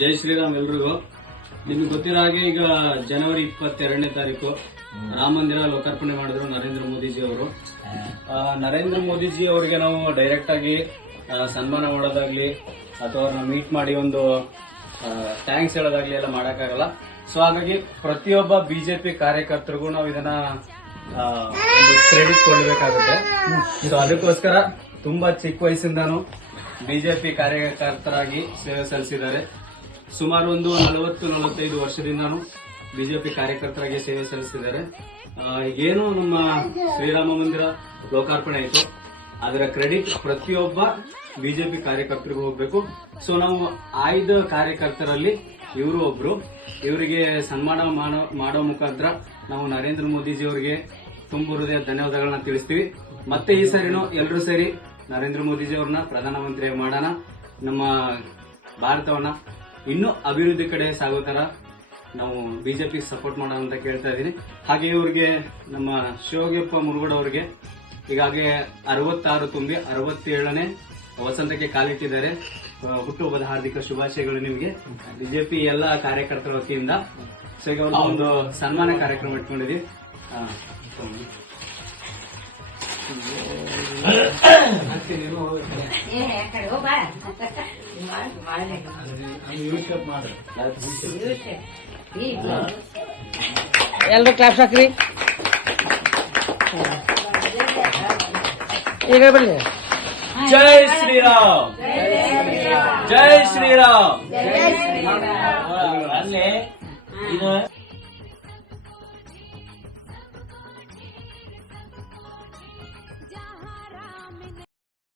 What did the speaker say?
ಜೈ ಶ್ರೀರಾಮ್ ಎಲ್ರಿಗೂ. ನಿಮ್ಗೆ ಗೊತ್ತಿರೋ ಹಾಗೆ ಈಗ ಜನವರಿ 22ನೇ ತಾರೀಕು ರಾಮ ಮಂದಿರ ಲೋಕಾರ್ಪಣೆ ಮಾಡಿದ್ರು ನರೇಂದ್ರ ಮೋದಿಜಿ ಅವರು. ನರೇಂದ್ರ ಮೋದಿಜಿ ಅವರಿಗೆ ನಾವು ಡೈರೆಕ್ಟ್ ಆಗಿ ಸನ್ಮಾನ ಮಾಡೋದಾಗ್ಲಿ ಅಥವಾ ಅವ್ರನ್ನ ಮೀಟ್ ಮಾಡಿ ಒಂದು ಥ್ಯಾಂಕ್ಸ್ ಹೇಳೋದಾಗ್ಲಿ ಎಲ್ಲ ಮಾಡಕ್ಕಾಗಲ್ಲ. ಸೊ ಹಾಗಾಗಿ ಪ್ರತಿಯೊಬ್ಬ ಬಿಜೆಪಿ ಕಾರ್ಯಕರ್ತರಿಗೂ ನಾವು ಇದನ್ನ ಒಂದು ಕ್ರೆಡಿಟ್ ಕೊಡಬೇಕಾಗುತ್ತೆ. ಸೊ ಅದಕ್ಕೋಸ್ಕರ ತುಂಬಾ ಚಿಕ್ಕ ವಯಸ್ಸಿಂದಾನು ಬಿಜೆಪಿ ಕಾರ್ಯಕರ್ತರಾಗಿ ಸೇವೆ ಸಲ್ಲಿಸಿದ್ದಾರೆ. ಸುಮಾರು ಒಂದು 40-45 ವರ್ಷದಿಂದಾನು ಬಿಜೆಪಿ ಕಾರ್ಯಕರ್ತರಾಗಿ ಸೇವೆ ಸಲ್ಲಿಸಿದ್ದಾರೆ. ಈಗೇನು ನಮ್ಮ ಶ್ರೀರಾಮ ಮಂದಿರ ಲೋಕಾರ್ಪಣೆ ಆಯಿತು, ಅದರ ಕ್ರೆಡಿಟ್ ಪ್ರತಿಯೊಬ್ಬ ಬಿಜೆಪಿ ಕಾರ್ಯಕರ್ತರಿಗೂ ಹೋಗ್ಬೇಕು. ಸೊ ನಾವು ಆಯ್ದ ಕಾರ್ಯಕರ್ತರಲ್ಲಿ ಇವರು ಒಬ್ರು. ಇವರಿಗೆ ಸನ್ಮಾನ ಮಾಡೋ ಮುಖಾಂತರ ನಾವು ನರೇಂದ್ರ ಮೋದಿಜಿ ಅವರಿಗೆ ತುಂಬು ಹೃದಯ ಧನ್ಯವಾದಗಳನ್ನ ತಿಳಿಸ್ತೀವಿ. ಮತ್ತೆ ಈ ಸರಿನೂ ಎಲ್ಲರೂ ಸೇರಿ ನರೇಂದ್ರ ಮೋದಿಜಿ ಅವ್ರನ್ನ ಪ್ರಧಾನಮಂತ್ರಿ ಮಾಡೋಣ. ನಮ್ಮ ಭಾರತವನ್ನ ಇನ್ನೂ ಅಭಿವೃದ್ಧಿ ಕಡೆ ಸಾಗೋ ತರ ನಾವು ಬಿಜೆಪಿ ಸಪೋರ್ಟ್ ಮಾಡೋಣ ಅಂತ ಕೇಳ್ತಾ ಇದ್ದೀನಿ. ಹಾಗೆ ಇವರಿಗೆ ನಮ್ಮ ಶಿವಯೋಗಿಯಪ್ಪ ಮುರುಗೋಡ್ ಅವರಿಗೆ ಈಗಾಗಲೇ 66 ತುಂಬಿ 67ನೇ ವಸಂತಕ್ಕೆ ಕಾಲಿಟ್ಟಿದ್ದಾರೆ. ಹುಟ್ಟುಹಬ್ಬದ ಹಾರ್ದಿಕ ಶುಭಾಶಯಗಳು ನಿಮಗೆ ಬಿಜೆಪಿ ಎಲ್ಲ ಕಾರ್ಯಕರ್ತರ ವತಿಯಿಂದ. ಸೊ ಈಗ ಒಂದು ಸನ್ಮಾನ ಕಾರ್ಯಕ್ರಮ ಇಟ್ಕೊಂಡಿದ್ದೀವಿ. ಎಲ್ಲರೂ ಕ್ಲಾಪ್ಸ್ ಹಾಕ್ರಿ. ಈಗ ಬನ್ನಿ. ಜೈ ಶ್ರೀರಾಮ್, ಜೈ ಶ್ರೀರಾಮ್. ಅಲ್ಲೇ ಇದು